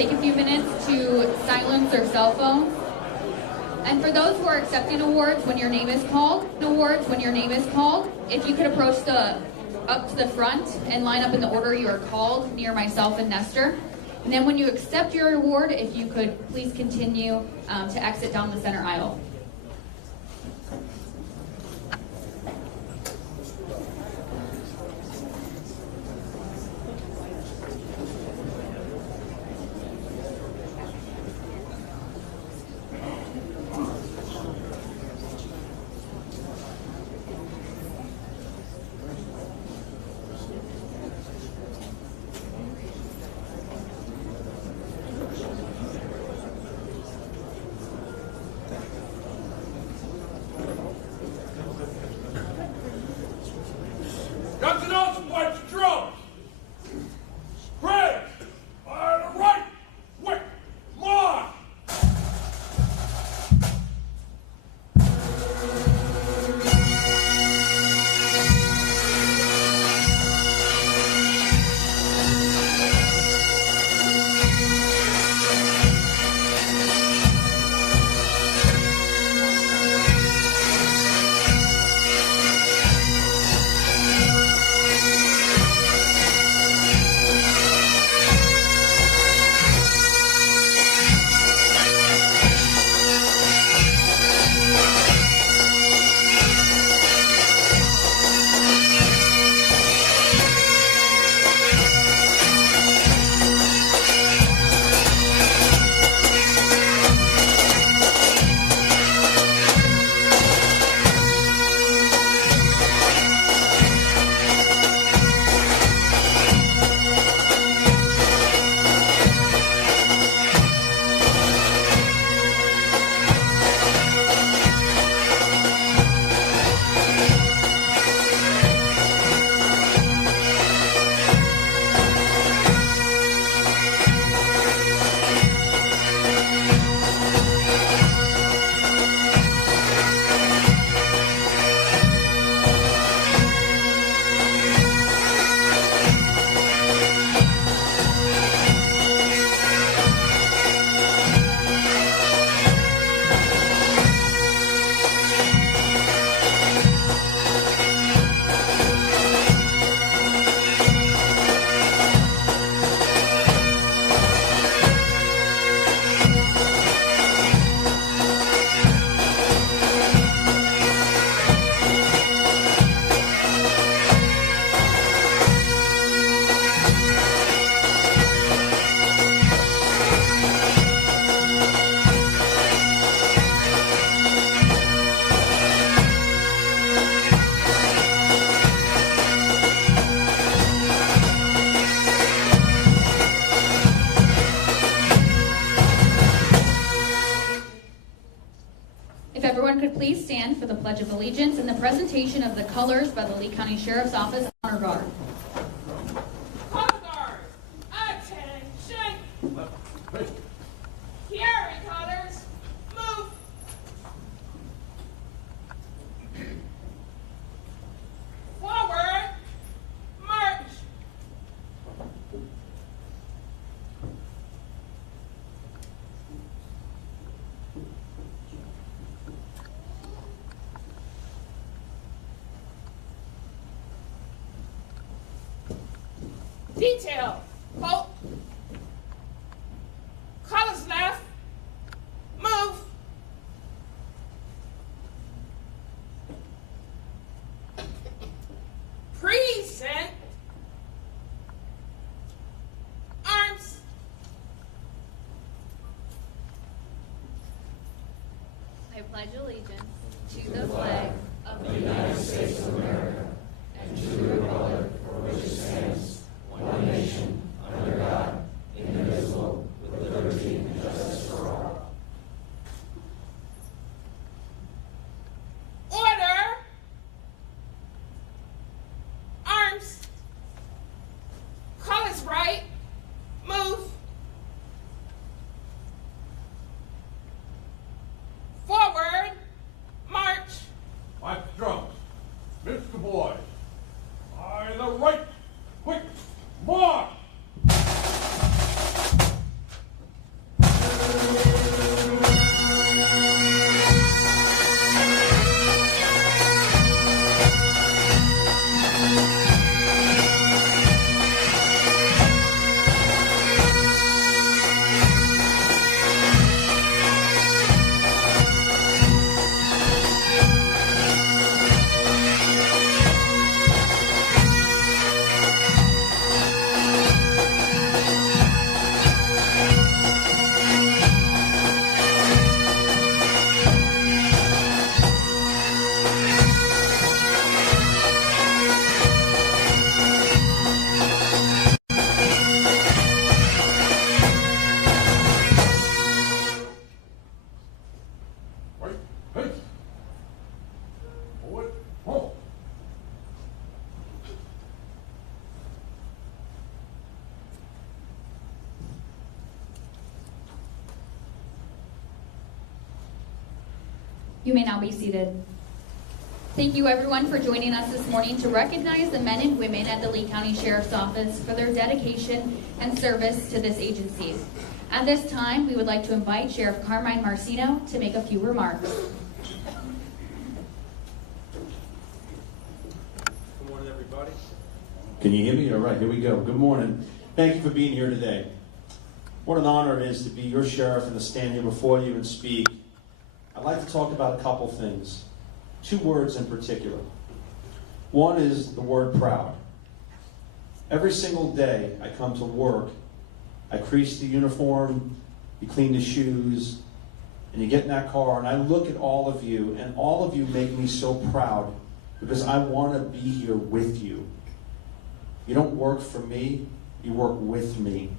take a few minutes to silence their cell phones. And for those who are accepting awards when your name is called, if you could approach up to the front and line up in the order you are called near myself and Nestor. And then when you accept your award, if you could please continue to exit down the center aisle. Could please stand for the Pledge of Allegiance and the presentation of the colors by the Lee County Sheriff's Office Honor Guard. Honor Guard, attention! Carry colors, move! Forward, march! Detail, halt. Colors left, move. Precinct, arms. I pledge allegiance to the flag of the United States of America and to the republic for which it stands, one nation, under God, indivisible, with liberty and justice for all. Order. Arms. Colors right. Move. Forward. March. Mike drums. Mr. You may now be seated. Thank you everyone for joining us this morning to recognize the men and women at the Lee County Sheriff's Office for their dedication and service to this agency. At this time, we would like to invite Sheriff Carmine Marcino to make a few remarks. Good morning, everybody. Can you hear me? All right, here we go. Good morning. Thank you for being here today. What an honor it is to be your sheriff and to stand here before you and speak. I'd like to talk about a couple things. 2 words in particular. One is the word proud. Every single day I come to work, I crease the uniform, you clean the shoes, and you get in that car, and I look at all of you, and all of you make me so proud because I want to be here with you. You don't work for me, you work with me.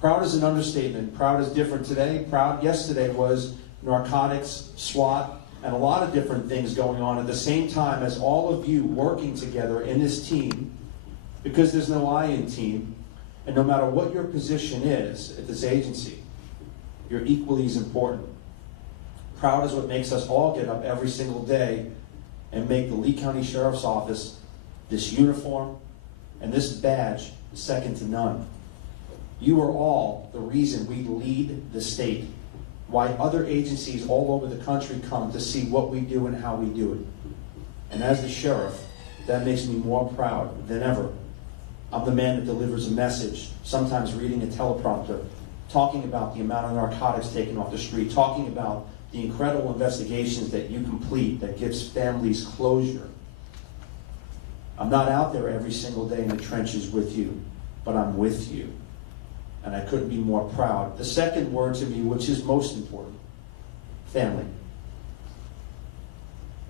Proud is an understatement. Proud is different today. Proud yesterday was narcotics, SWAT, and a lot of different things going on at the same time as all of you working together in this team, because there's no I in team, and no matter what your position is at this agency, you're equally as important. Proud is what makes us all get up every single day and make the Lee County Sheriff's Office, this uniform and this badge, second to none. You are all the reason we lead the state, why other agencies all over the country come to see what we do and how we do it. And as the sheriff, that makes me more proud than ever. I'm the man that delivers a message, sometimes reading a teleprompter, talking about the amount of narcotics taken off the street, talking about the incredible investigations that you complete that gives families closure. I'm not out there every single day in the trenches with you, but I'm with you. And I couldn't be more proud. The second word to me, which is most important, family.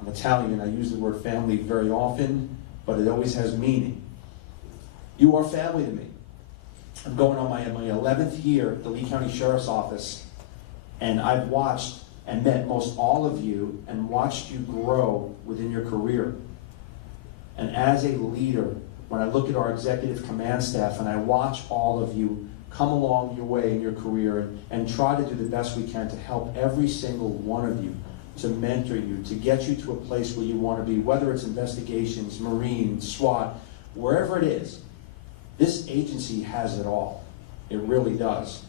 I'm Italian. I use the word family very often, but it always has meaning. You are family to me. I'm going on my 11th year at the Lee County Sheriff's Office, and I've watched and met most all of you and watched you grow within your career. And as a leader, when I look at our executive command staff and I watch all of you come along your way in your career and try to do the best we can to help every single one of you, to mentor you, to get you to a place where you want to be, whether it's investigations, Marine, SWAT, wherever it is. This agency has it all. It really does.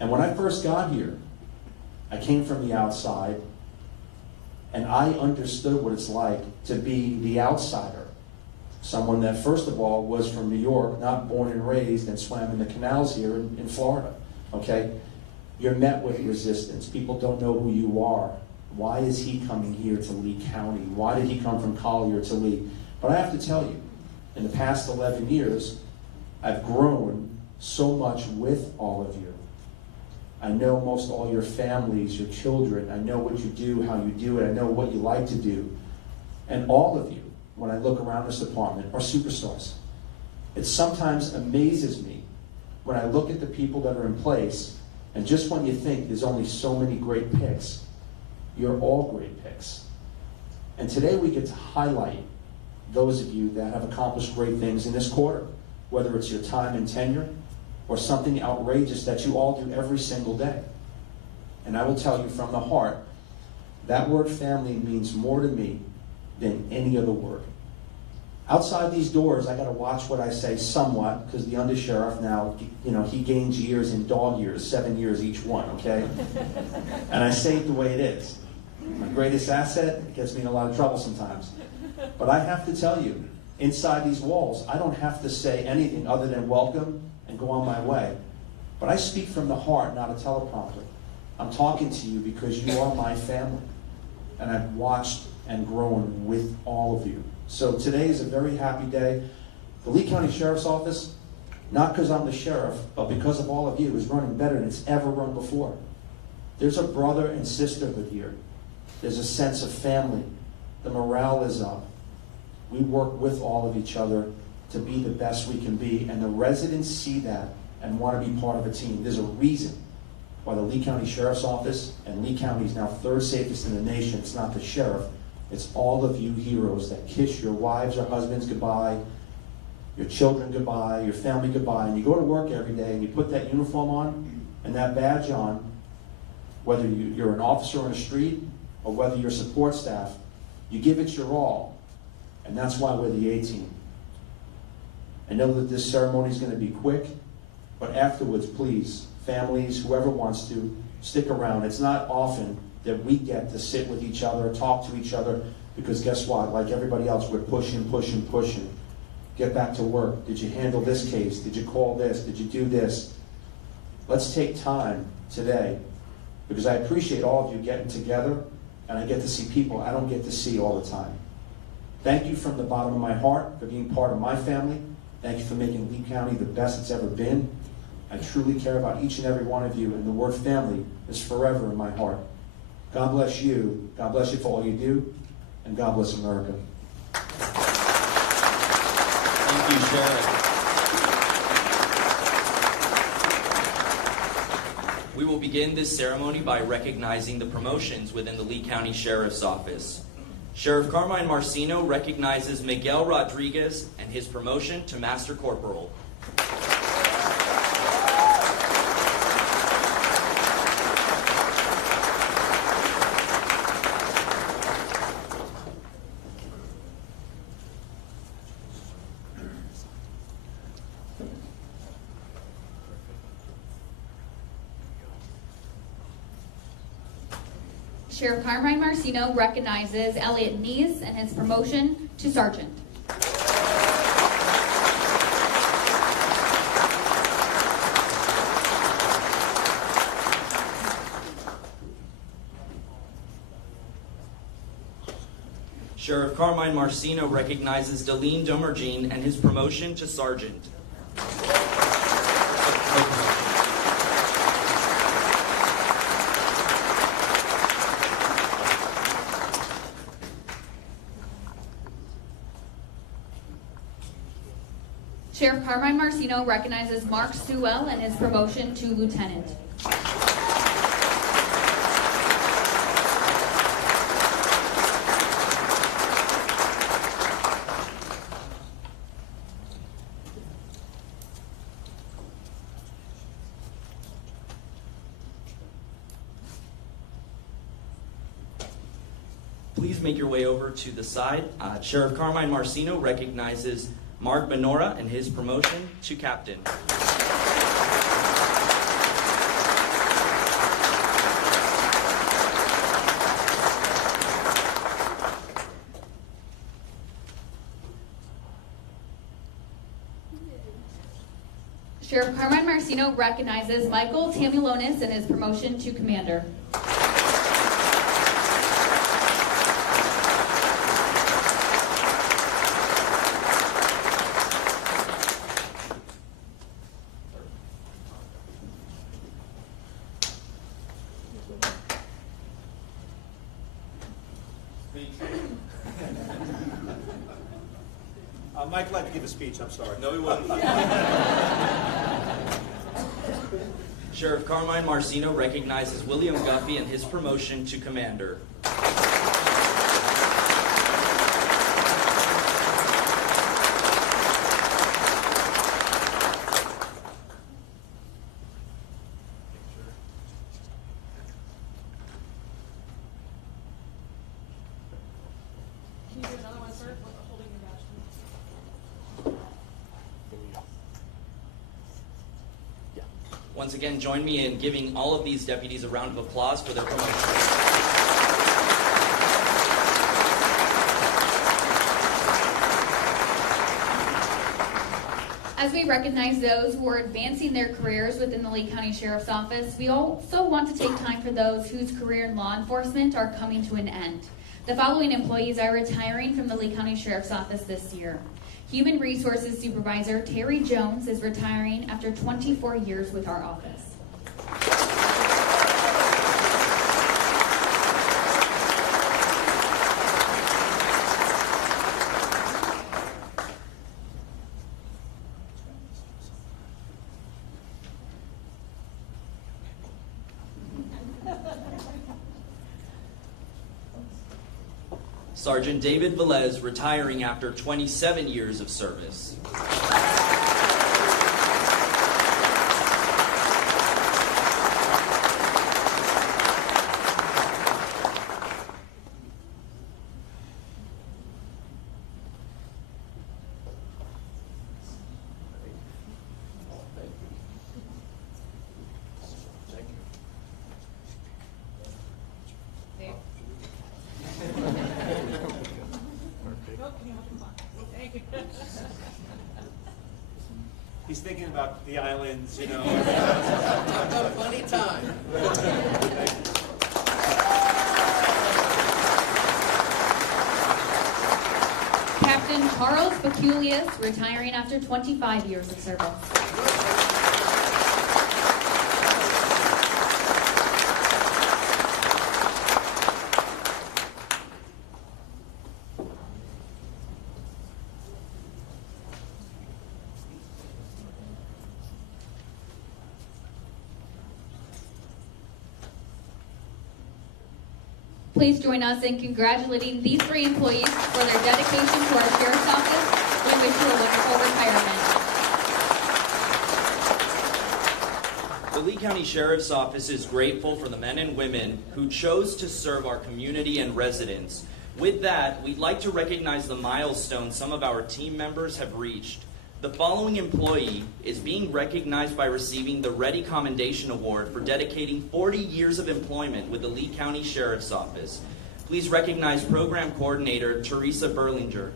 And when I first got here, I came from the outside, and I understood what it's like to be the outsider. Someone that, first of all, was from New York, not born and raised, and swam in the canals here in Florida, okay? You're met with resistance. People don't know who you are. Why is he coming here to Lee County? Why did he come from Collier to Lee? But I have to tell you, in the past 11 years, I've grown so much with all of you. I know most all your families, your children. I know what you do, how you do it. I know what you like to do. And all of you, when I look around this department, are superstars. It sometimes amazes me when I look at the people that are in place, and just when you think there's only so many great picks, you're all great picks. And today we get to highlight those of you that have accomplished great things in this quarter, whether it's your time and tenure or something outrageous that you all do every single day. And I will tell you from the heart, that word family means more to me than any other word. Outside these doors, I got to watch what I say somewhat, because the undersheriff now, he gains years in dog years, 7 years each one, okay? And I say it the way it is. My greatest asset, it gets me in a lot of trouble sometimes. But I have to tell you, inside these walls, I don't have to say anything other than welcome and go on my way. But I speak from the heart, not a teleprompter. I'm talking to you because you are my family. And I've watched and grown with all of you. So today is a very happy day. The Lee County Sheriff's Office, not because I'm the sheriff, but because of all of you, is running better than it's ever run before. There's a brother and sisterhood here. There's a sense of family. The morale is up. We work with all of each other to be the best we can be, and the residents see that and want to be part of a team. There's a reason why the Lee County Sheriff's Office, and Lee County is now 3rd safest in the nation. It's not the sheriff. It's all of you heroes that kiss your wives or husbands goodbye, your children goodbye, your family goodbye, and you go to work every day and you put that uniform on and that badge on, whether you're an officer on the street or whether you're support staff, you give it your all, and that's why we're the A-team. I know that this ceremony is going to be quick, but afterwards, please, families, whoever wants to, stick around. It's not often that we get to sit with each other, talk to each other, because guess what? Like everybody else, we're pushing. Get back to work. Did you handle this case? Did you call this? Did you do this? Let's take time today, because I appreciate all of you getting together, and I get to see people I don't get to see all the time. Thank you from the bottom of my heart for being part of my family. Thank you for making Lee County the best it's ever been. I truly care about each and every one of you, and the word family is forever in my heart. God bless you. God bless you for all you do, and God bless America. Thank you, Sheriff. We will begin this ceremony by recognizing the promotions within the Lee County Sheriff's Office. Sheriff Carmine Marcino recognizes Miguel Rodriguez and his promotion to Master Corporal. Sheriff Carmine Marcino recognizes Elliot Nees and his promotion to sergeant. Sheriff Carmine Marcino recognizes Deline Domerjean and his promotion to sergeant. Sheriff Carmine Marcino recognizes Mark Sewell and his promotion to lieutenant. Please make your way over to the side. Sheriff Carmine Marcino recognizes Mark Benora and his promotion to captain. Sheriff Carmine Marcino recognizes Michael Tamulonis and his promotion to commander. Mike would like to give a speech, I'm sorry. No, he wouldn't. Sheriff Carmine Marcino recognizes William Guffey and his promotion to commander. Can you do another one, sir? Holding your badge. Once again, join me in giving all of these deputies a round of applause for their promotion. As we recognize those who are advancing their careers within the Lee County Sheriff's Office, we also want to take time for those whose career in law enforcement are coming to an end. The following employees are retiring from the Lee County Sheriff's Office this year. Human Resources Supervisor Terry Jones is retiring after 24 years with our office. Sergeant David Velez retiring after 27 years of service. He's thinking about the islands, you know. I've got plenty of time. Captain Charles Peculius, retiring after 25 years of service. Please join us in congratulating these 3 employees for their dedication to our Sheriff's Office. We wish you a wonderful retirement. The Lee County Sheriff's Office is grateful for the men and women who chose to serve our community and residents. With that, we'd like to recognize the milestones some of our team members have reached. The following employee is being recognized by receiving the Ready Commendation Award for dedicating 40 years of employment with the Lee County Sheriff's Office. Please recognize Program Coordinator Teresa Berlinger.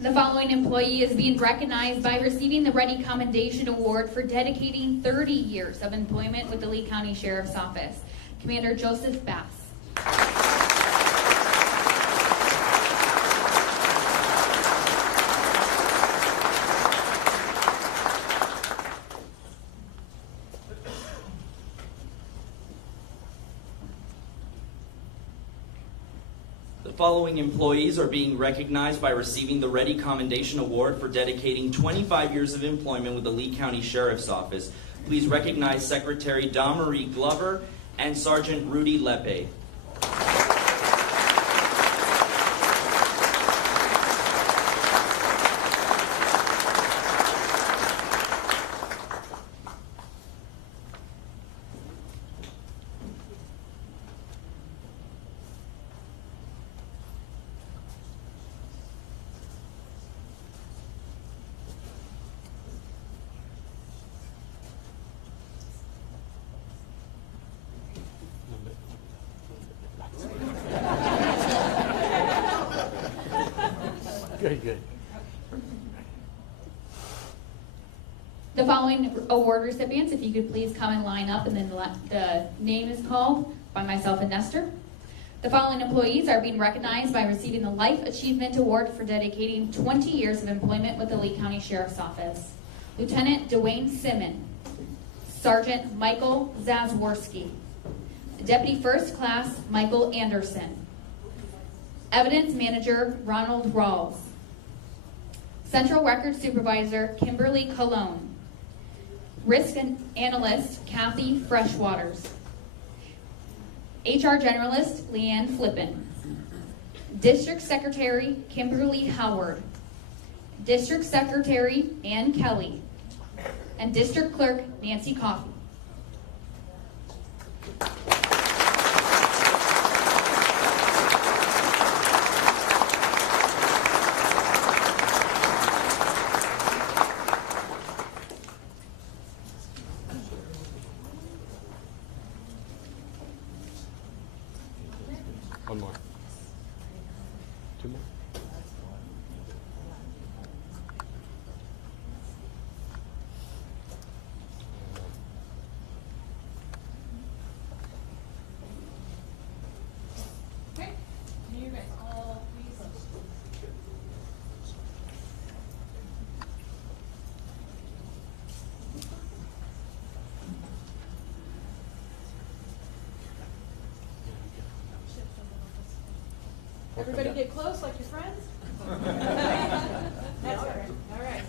The following employee is being recognized by receiving the Ready Commendation Award for dedicating 30 years of employment with the Lee County Sheriff's Office. Commander Joseph Bass. The following employees are being recognized by receiving the Ready Commendation Award for dedicating 25 years of employment with the Lee County Sheriff's Office. Please recognize Secretary Damarie Glover and Sergeant Rudy Lepe. Good. The following award recipients, if you could please come and line up, and then the name is called by myself and Nestor. The following employees are being recognized by receiving the Life Achievement Award for dedicating 20 years of employment with the Lee County Sheriff's Office. Lieutenant Dwayne Simmon, Sergeant Michael Zazworski, Deputy First Class Michael Anderson, Evidence Manager Ronald Rawls, Central Records Supervisor Kimberly Colon, Risk Analyst Kathy Freshwaters, HR Generalist Leanne Flippin, District Secretary Kimberly Howard, District Secretary Ann Kelly, and District Clerk Nancy Coffey. One more. Two more. Okay, can you guys all please? Everybody get close like your friends? That's all right. All right.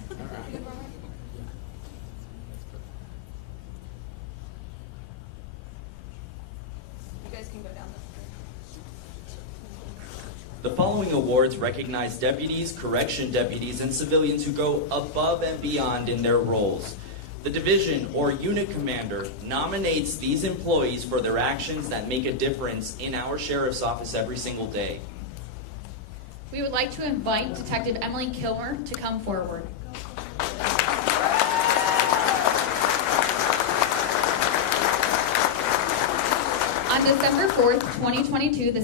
You guys can go down The following awards recognize deputies, correction deputies, and civilians who go above and beyond in their roles. The division or unit commander nominates these employees for their actions that make a difference in our sheriff's office every single day. We would like to invite Detective Emily Kilmer to come forward. On December 4th, 2022, the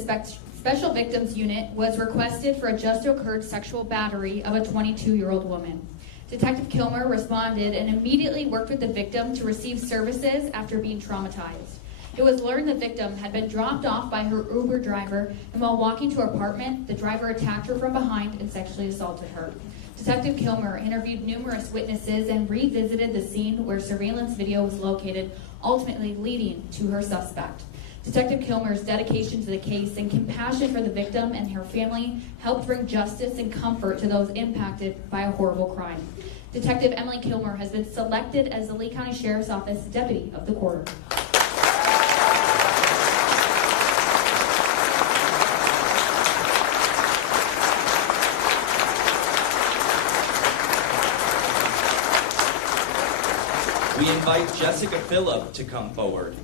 Special Victims Unit was requested for a just occurred sexual battery of a 22-year-old woman. Detective Kilmer responded and immediately worked with the victim to receive services after being traumatized. It was learned the victim had been dropped off by her Uber driver, and while walking to her apartment, the driver attacked her from behind and sexually assaulted her. Detective Kilmer interviewed numerous witnesses and revisited the scene where surveillance video was located, ultimately leading to her suspect. Detective Kilmer's dedication to the case and compassion for the victim and her family helped bring justice and comfort to those impacted by a horrible crime. Detective Emily Kilmer has been selected as the Lee County Sheriff's Office Deputy of the Quarter. We invite Jessica Phillip to come forward.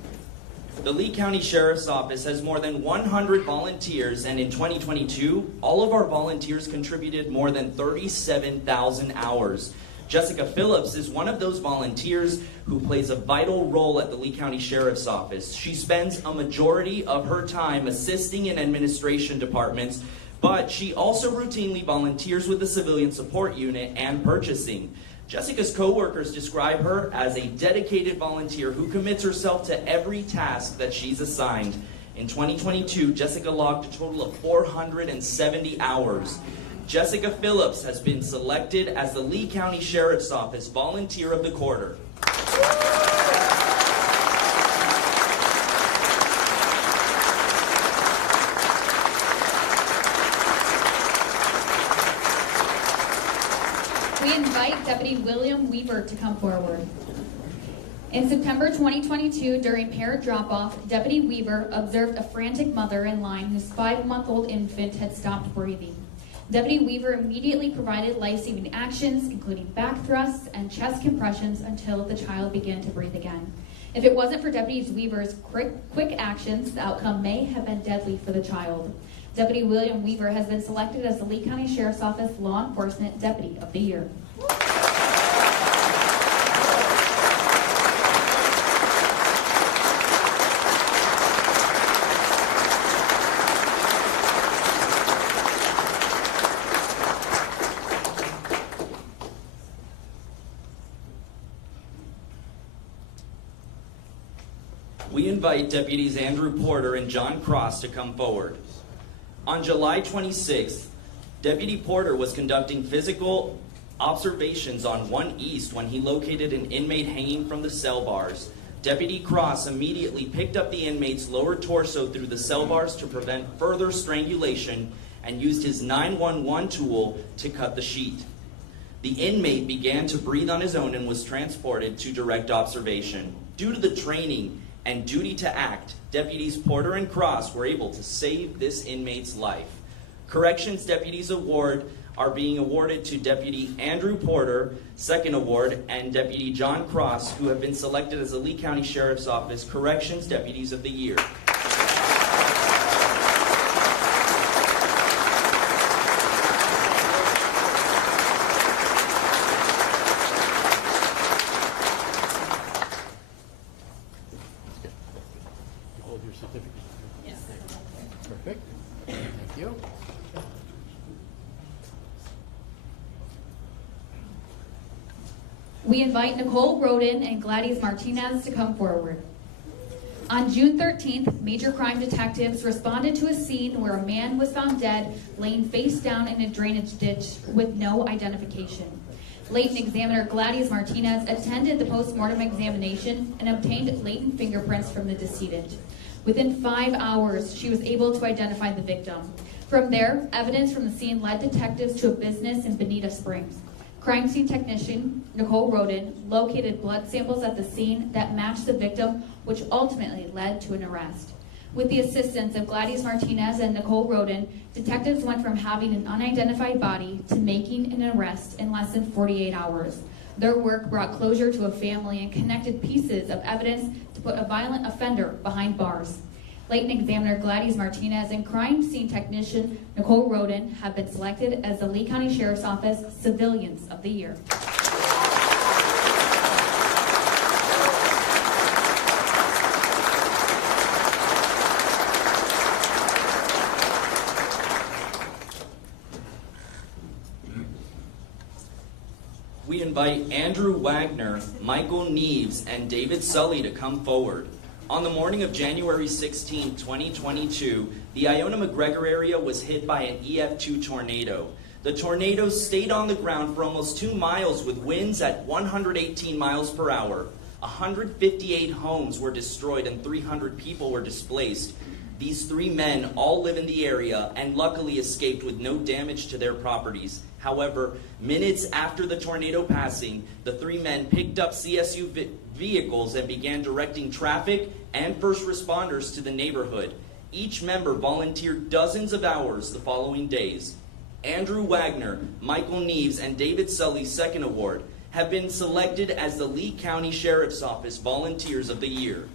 The Lee County Sheriff's Office has more than 100 volunteers, and in 2022, all of our volunteers contributed more than 37,000 hours. Jessica Phillips is one of those volunteers who plays a vital role at the Lee County Sheriff's Office. She spends a majority of her time assisting in administration departments, but she also routinely volunteers with the Civilian Support Unit and purchasing. Jessica's co-workers describe her as a dedicated volunteer who commits herself to every task that she's assigned. In 2022, Jessica logged a total of 470 hours. Jessica Phillips has been selected as the Lee County Sheriff's Office Volunteer of the Quarter. We invite Deputy William Weaver to come forward. In September 2022, during parent drop-off, Deputy Weaver observed a frantic mother in line whose 5-month-old infant had stopped breathing. Deputy Weaver immediately provided life-saving actions, including back thrusts and chest compressions, until the child began to breathe again. If it wasn't for Deputy Weaver's quick actions, the outcome may have been deadly for the child. Deputy William Weaver has been selected as the Lee County Sheriff's Office Law Enforcement Deputy of the Year. We invite Deputies Andrew Porter and John Cross to come forward. On July 26th, Deputy Porter was conducting physical observations on 1 East when he located an inmate hanging from the cell bars. Deputy Cross immediately picked up the inmate's lower torso through the cell bars to prevent further strangulation and used his 911 tool to cut the sheet. The inmate began to breathe on his own and was transported to direct observation. Due to the training and duty to act, Deputies Porter and Cross were able to save this inmate's life. Corrections Deputies Award are being awarded to Deputy Andrew Porter, second award, and Deputy John Cross, who have been selected as the Lee County Sheriff's Office Corrections Deputies of the Year. Hold your certificate. Yes. Perfect. Thank you. We invite Nicole Roden and Gladys Martinez to come forward. On June 13th, major crime detectives responded to a scene where a man was found dead, laying face down in a drainage ditch with no identification. Latent examiner Gladys Martinez attended the post-mortem examination and obtained latent fingerprints from the decedent. Within 5 hours, she was able to identify the victim. From there, evidence from the scene led detectives to a business in Bonita Springs. Crime scene technician Nicole Roden located blood samples at the scene that matched the victim, which ultimately led to an arrest. With the assistance of Gladys Martinez and Nicole Roden, detectives went from having an unidentified body to making an arrest in less than 48 hours. Their work brought closure to a family and connected pieces of evidence to put a violent offender behind bars. Latent examiner Gladys Martinez and crime scene technician Nicole Roden have been selected as the Lee County Sheriff's Office Civilians of the Year. We invite Andrew Wagner, Michael Neves, and David Sully to come forward. On the morning of January 16, 2022, the Iona-McGregor area was hit by an EF2 tornado. The tornado stayed on the ground for almost 2 miles with winds at 118 miles per hour. 158 homes were destroyed and 300 people were displaced. These 3 men all live in the area and luckily escaped with no damage to their properties. However, minutes after the tornado passing, the 3 men picked up CSU vehicles and began directing traffic and first responders to the neighborhood. Each member volunteered dozens of hours the following days. Andrew Wagner, Michael Neves, and David Sully's second award have been selected as the Lee County Sheriff's Office Volunteers of the Year.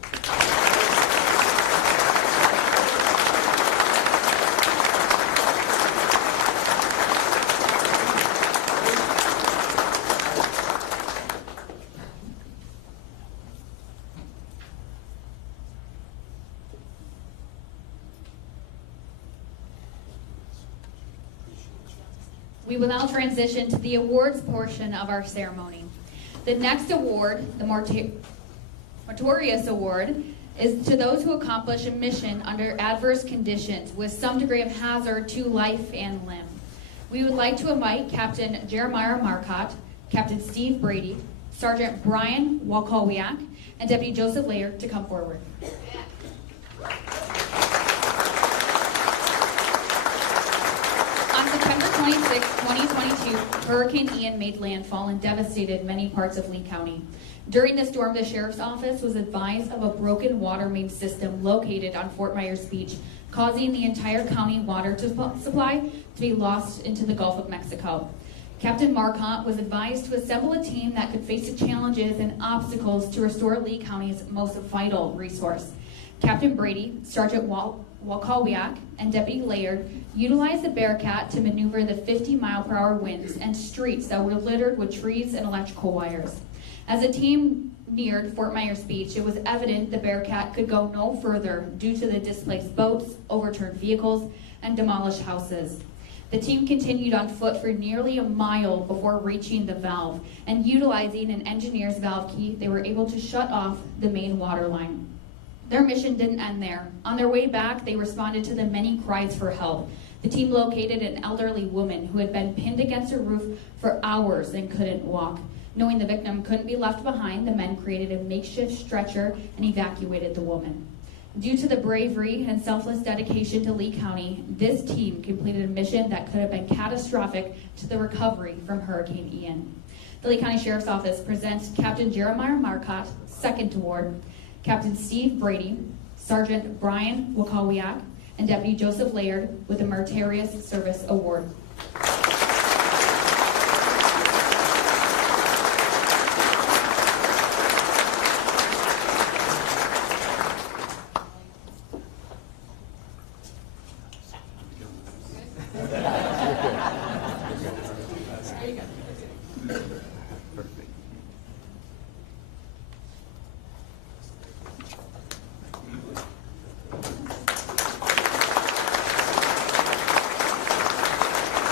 We will now transition to the awards portion of our ceremony. The next award, the Meritorious Award, is to those who accomplish a mission under adverse conditions with some degree of hazard to life and limb. We would like to invite Captain Jeremiah Marcotte, Captain Steve Brady, Sergeant Brian Walkowiak, and Deputy Joseph Laird to come forward. On September 26, 2022, Hurricane Ian made landfall and devastated many parts of Lee County. During the storm, the Sheriff's Office was advised of a broken water main system located on Fort Myers Beach, causing the entire county water supply to be lost into the Gulf of Mexico. Captain Marcotte was advised to assemble a team that could face the challenges and obstacles to restore Lee County's most vital resource. Captain Brady, Sergeant Walkowiak, and Deputy Laird utilized the Bearcat to maneuver the 50-mile-per-hour winds and streets that were littered with trees and electrical wires. As the team neared Fort Myers Beach, it was evident the Bearcat could go no further due to the displaced boats, overturned vehicles, and demolished houses. The team continued on foot for nearly a mile before reaching the valve, and utilizing an engineer's valve key, they were able to shut off the main water line. Their mission didn't end there. On their way back, they responded to the many cries for help. The team located an elderly woman who had been pinned against a roof for hours and couldn't walk. Knowing the victim couldn't be left behind, the men created a makeshift stretcher and evacuated the woman. Due to the bravery and selfless dedication to Lee County, this team completed a mission that could have been catastrophic to the recovery from Hurricane Ian. The Lee County Sheriff's Office presents Captain Jeremiah Marcotte, second award, Captain Steve Brady, Sergeant Brian Walkowiak, and Deputy Joseph Laird with the Meritorious Service Award.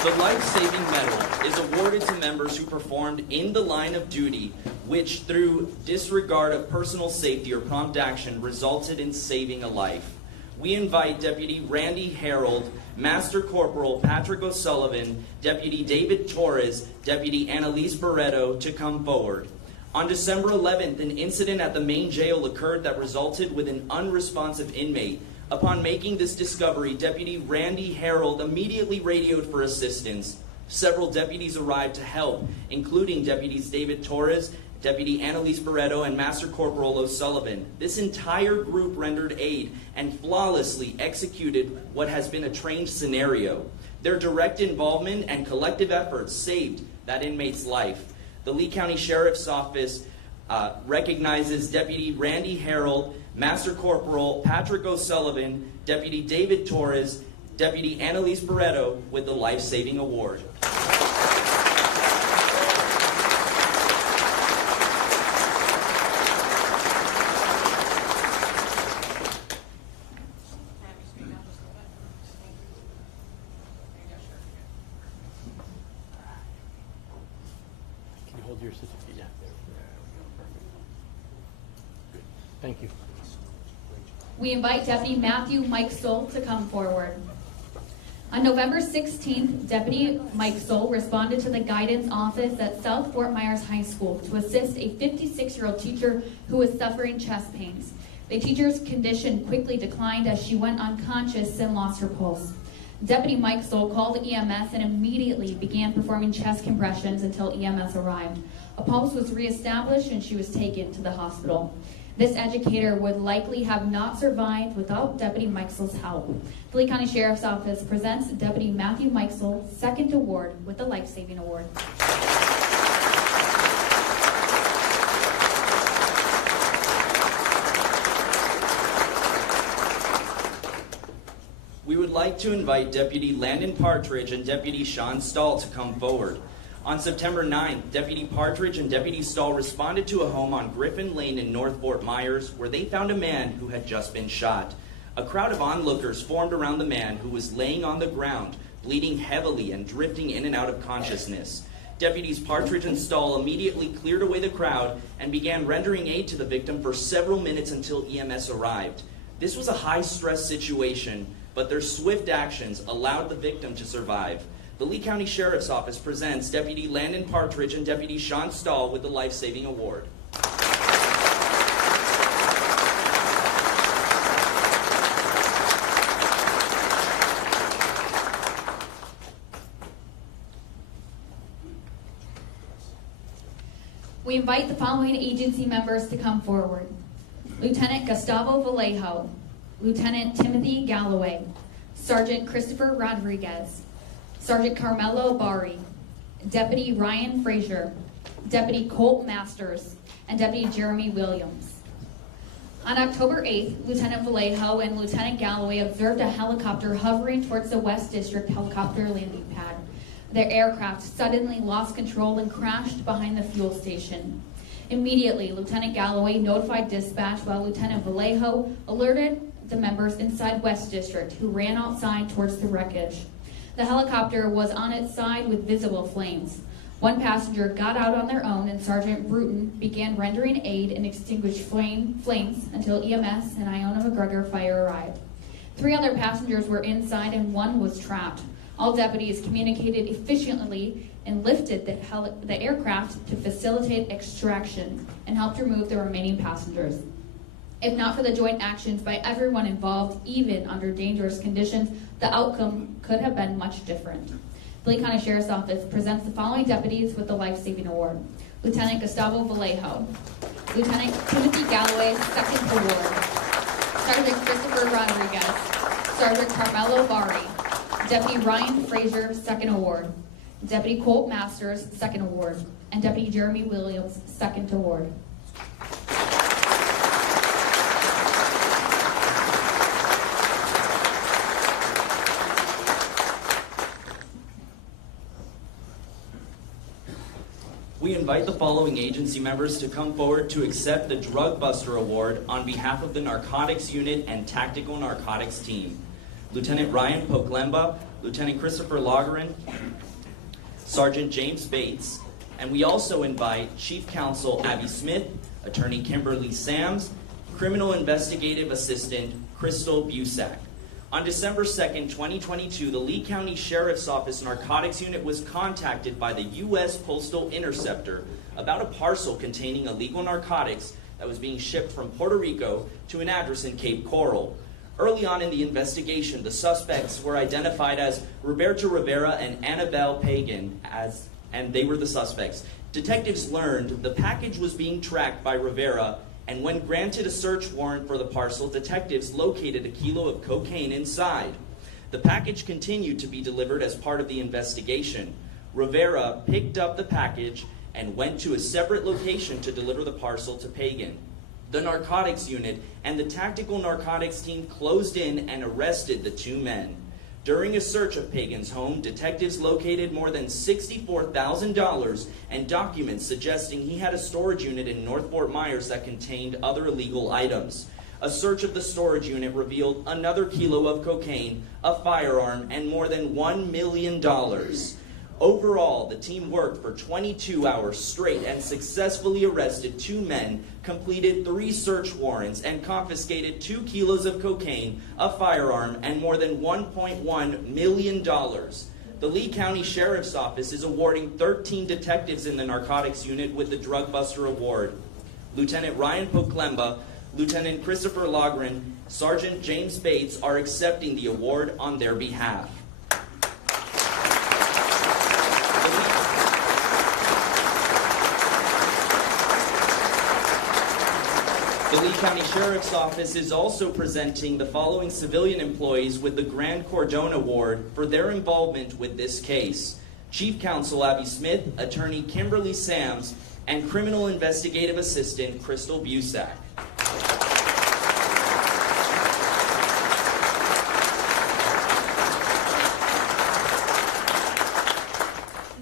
The Life-Saving Medal is awarded to members who performed in the line of duty, which through disregard of personal safety or prompt action resulted in saving a life. We invite Deputy Randy Harold, Master Corporal Patrick O'Sullivan, Deputy David Torres, Deputy Annalise Barreto to come forward. On December 11th, an incident at the main jail occurred that resulted with an unresponsive inmate. Upon making this discovery, Deputy Randy Harold immediately radioed for assistance. Several deputies arrived to help, including Deputies David Torres, Deputy Annalise Barreto, and Master Corporal O'Sullivan. This entire group rendered aid and flawlessly executed what has been a trained scenario. Their direct involvement and collective efforts saved that inmate's life. The Lee County Sheriff's Office recognizes Deputy Randy Harold, Master Corporal Patrick O'Sullivan, Deputy David Torres, Deputy Annalise Barreto with the Life Saving Award. Can you hold your certificate? Yeah, there we go. Perfect. Good. Thank you. We invite Deputy Matthew Mike Soul to come forward. On November 16th, Deputy Mike Soul responded to the guidance office at South Fort Myers High School to assist a 56-year-old teacher who was suffering chest pains. The teacher's condition quickly declined as she went unconscious and lost her pulse. Deputy Mike Soul called EMS and immediately began performing chest compressions until EMS arrived. A pulse was reestablished and she was taken to the hospital. This educator would likely have not survived without Deputy Meixel's help. The Lee County Sheriff's Office presents Deputy Matthew Meixel, second award with the Life Saving Award. We would like to invite Deputy Landon Partridge and Deputy Sean Stahl to come forward. On September 9th, Deputy Partridge and Deputy Stahl responded to a home on Griffin Lane in North Fort Myers where they found a man who had just been shot. A crowd of onlookers formed around the man who was laying on the ground, bleeding heavily and drifting in and out of consciousness. Deputies Partridge and Stahl immediately cleared away the crowd and began rendering aid to the victim for several minutes until EMS arrived. This was a high-stress situation, but their swift actions allowed the victim to survive. The Lee County Sheriff's Office presents Deputy Landon Partridge and Deputy Sean Stahl with the Life Saving Award. We invite the following agency members to come forward. Lieutenant Gustavo Vallejo, Lieutenant Timothy Galloway, Sergeant Christopher Rodriguez, Sergeant Carmelo Bari, Deputy Ryan Frazier, Deputy Colt Masters, and Deputy Jeremy Williams. On October 8th, Lieutenant Vallejo and Lieutenant Galloway observed a helicopter hovering towards the West District helicopter landing pad. Their aircraft suddenly lost control and crashed behind the fuel station. Immediately, Lieutenant Galloway notified dispatch while Lieutenant Vallejo alerted the members inside West District who ran outside towards the wreckage. The helicopter was on its side with visible flames. One passenger got out on their own and Sergeant Bruton began rendering aid and extinguished flames until EMS and Iona McGregor fire arrived. 3 other passengers were inside and 1 was trapped. All deputies communicated efficiently and lifted the aircraft to facilitate extraction and helped remove the remaining passengers. If not for the joint actions by everyone involved, even under dangerous conditions, the outcome could have been much different. The Lee County Sheriff's Office presents the following deputies with the Life Saving Award. Lieutenant Gustavo Vallejo, Lieutenant Timothy Galloway, second award, Sergeant Christopher Rodriguez, Sergeant Carmelo Bari, Deputy Ryan Frazier, second award, Deputy Colt Masters, second award, and Deputy Jeremy Williams, second award. We invite the following agency members to come forward to accept the Drug Buster Award on behalf of the Narcotics Unit and Tactical Narcotics Team. Lieutenant Ryan Poklemba, Lieutenant Christopher Lagerin, Sergeant James Bates, and we also invite Chief Counsel Abby Smith, Attorney Kimberly Sams, Criminal Investigative Assistant Crystal Busak. On December 2nd, 2022, the Lee County Sheriff's Office Narcotics Unit was contacted by the U.S. Postal Interceptor about a parcel containing illegal narcotics that was being shipped from Puerto Rico to an address in Cape Coral. Early on in the investigation, the suspects were identified as Roberto Rivera and Annabelle Pagan, and they were the suspects. Detectives learned the package was being tracked by Rivera, and when granted a search warrant for the parcel, detectives located a kilo of cocaine inside. The package continued to be delivered as part of the investigation. Rivera picked up the package and went to a separate location to deliver the parcel to Pagan. The narcotics unit and the tactical narcotics team closed in and arrested the two men. During a search of Pagan's home, detectives located more than $64,000 and documents suggesting he had a storage unit in North Fort Myers that contained other illegal items. A search of the storage unit revealed another kilo of cocaine, a firearm, and more than $1 million. Overall, the team worked for 22 hours straight and successfully arrested two men, completed 3 search warrants, and confiscated 2 kilos of cocaine, a firearm, and more than $1.1 million. The Lee County Sheriff's Office is awarding 13 detectives in the narcotics unit with the Drug Buster Award. Lieutenant Ryan Poklemba, Lieutenant Christopher Logren, Sergeant James Bates are accepting the award on their behalf. The Lee County Sheriff's Office is also presenting the following civilian employees with the Grand Cordon Award for their involvement with this case: Chief Counsel Abby Smith, Attorney Kimberly Sams, and Criminal Investigative Assistant Crystal Busak.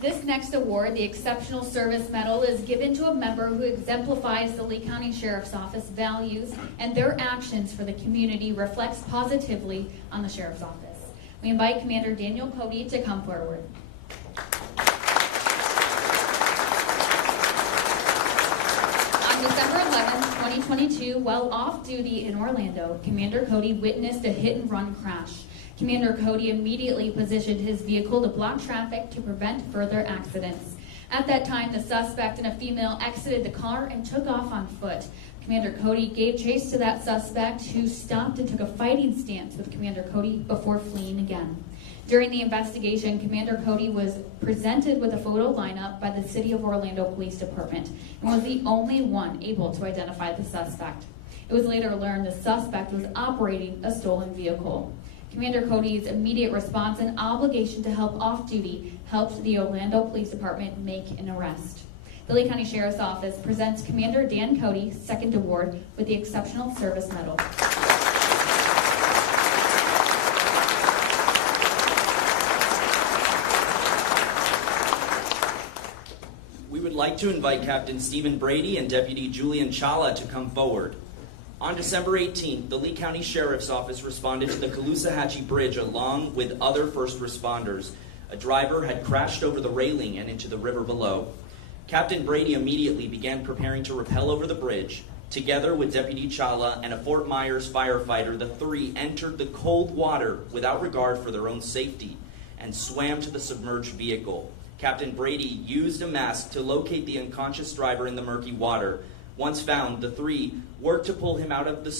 This next award, the Exceptional Service Medal, is given to a member who exemplifies the Lee County Sheriff's Office values and their actions for the community reflects positively on the Sheriff's Office. We invite Commander Daniel Cody to come forward. On December 11th, 2022, while off duty in Orlando, Commander Cody witnessed a hit-and-run crash. Commander Cody immediately positioned his vehicle to block traffic to prevent further accidents. At that time, the suspect and a female exited the car and took off on foot. Commander Cody gave chase to that suspect, who stopped and took a fighting stance with Commander Cody before fleeing again. During the investigation, Commander Cody was presented with a photo lineup by the City of Orlando Police Department and was the only one able to identify the suspect. It was later learned the suspect was operating a stolen vehicle. Commander Cody's immediate response and obligation to help off duty helped the Orlando Police Department make an arrest. The Lee County Sheriff's Office presents Commander Dan Cody, second award, with the Exceptional Service Medal. We would like to invite Captain Stephen Brady and Deputy Julian Challa to come forward. On December 18th, the Lee County Sheriff's Office responded to the Caloosahatchee Bridge along with other first responders. A driver had crashed over the railing and into the river below. Captain Brady immediately began preparing to rappel over the bridge. Together with Deputy Challa and a Fort Myers firefighter, the three entered the cold water without regard for their own safety and swam to the submerged vehicle. Captain Brady used a mask to locate the unconscious driver in the murky water. Once found, the three worked to pull him onto the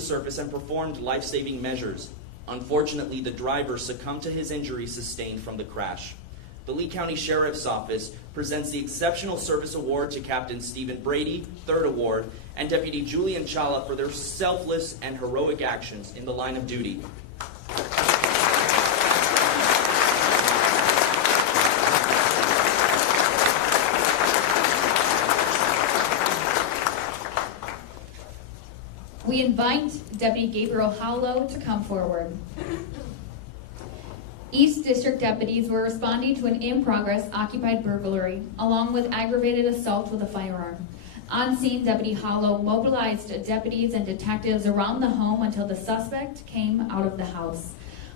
surface and performed life-saving measures. Unfortunately, the driver succumbed to his injuries sustained from the crash. The Lee County Sheriff's Office presents the Exceptional Service Award to Captain Stephen Brady, third award, and Deputy Julian Challa for their selfless and heroic actions in the line of duty. We invite Deputy Gabriel Howlow to come forward. East District deputies were responding to an in-progress occupied burglary, along with aggravated assault with a firearm. On scene, Deputy Howlow mobilized deputies and detectives around the home until the suspect came out of the house.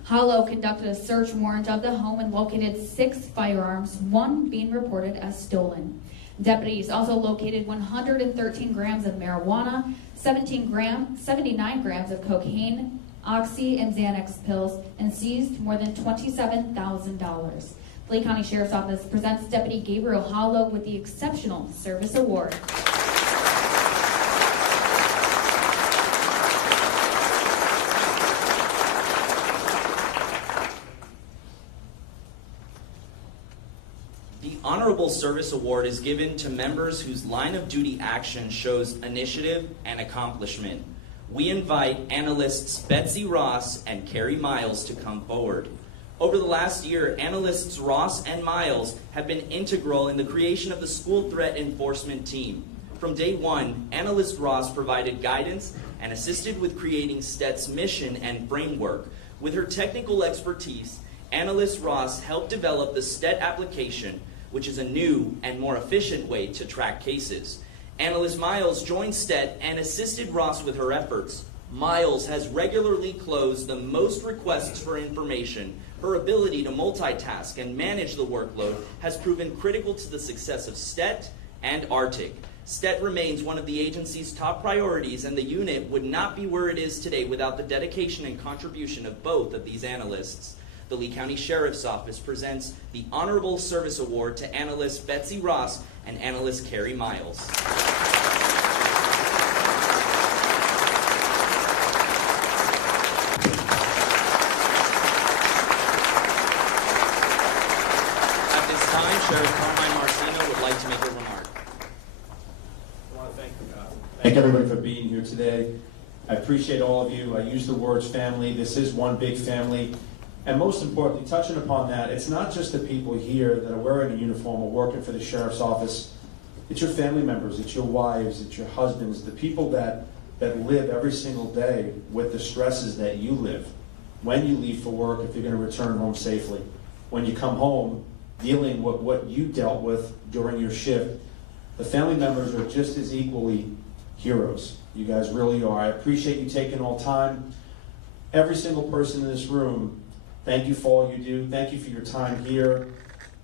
Howlow conducted a search warrant of the home and located 6 firearms, 1 being reported as stolen. Deputies also located 113 grams of marijuana, 79 grams of cocaine, Oxy and Xanax pills, and seized more than $27,000. The Lee County Sheriff's Office presents Deputy Gabriel Howlow with the Exceptional Service Award. The Honor Honorable Service Award is given to members whose line of duty action shows initiative and accomplishment. We invite analysts Betsy Ross and Carrie Miles to come forward. Over the last year, analysts Ross and Miles have been integral in the creation of the School Threat Enforcement Team. From day one, analyst Ross provided guidance and assisted with creating STET's mission and framework. With her technical expertise, analyst Ross helped develop the STET application, which is a new and more efficient way to track cases. Analyst Miles joined STET and assisted Ross with her efforts. Miles has regularly closed the most requests for information. Her ability to multitask and manage the workload has proven critical to the success of STET and Arctic. STET remains one of the agency's top priorities, and the unit would not be where it is today without the dedication and contribution of both of these analysts. The Lee County Sheriff's Office presents the Honorable Service Award to analyst Betsy Ross and analyst Carrie Miles. At this time, Sheriff Carmine Marcino would like to make a remark. I want to Thank everybody for being here today. I appreciate all of you. I use the words family. This is one big family. And most importantly, touching upon that, it's not just the people here that are wearing a uniform or working for the Sheriff's Office. It's your family members, it's your wives, it's your husbands, the people that live every single day with the stresses that you live. When you leave for work, if you're going to return home safely. When you come home, dealing with what you dealt with during your shift. The family members are just as equally heroes. You guys really are. I appreciate you taking all time. Every single person in this room, thank you for all you do. Thank you for your time here.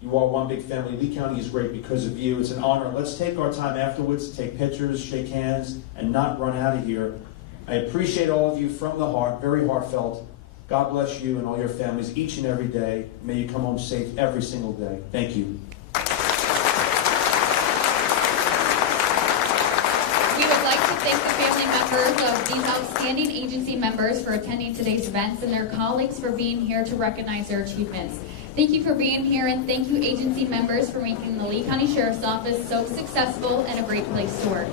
You are one big family. Lee County is great because of you. It's an honor. Let's take our time afterwards to take pictures, shake hands, and not run out of here. I appreciate all of you from the heart, very heartfelt. God bless you and all your families each and every day. May you come home safe every single day. Thank you. We would like to thank the family members of these outstanding agency members for attending today's events and their colleagues for being here to recognize their achievements. Thank you for being here, and thank you agency members for making the Lee County Sheriff's Office so successful and a great place to work.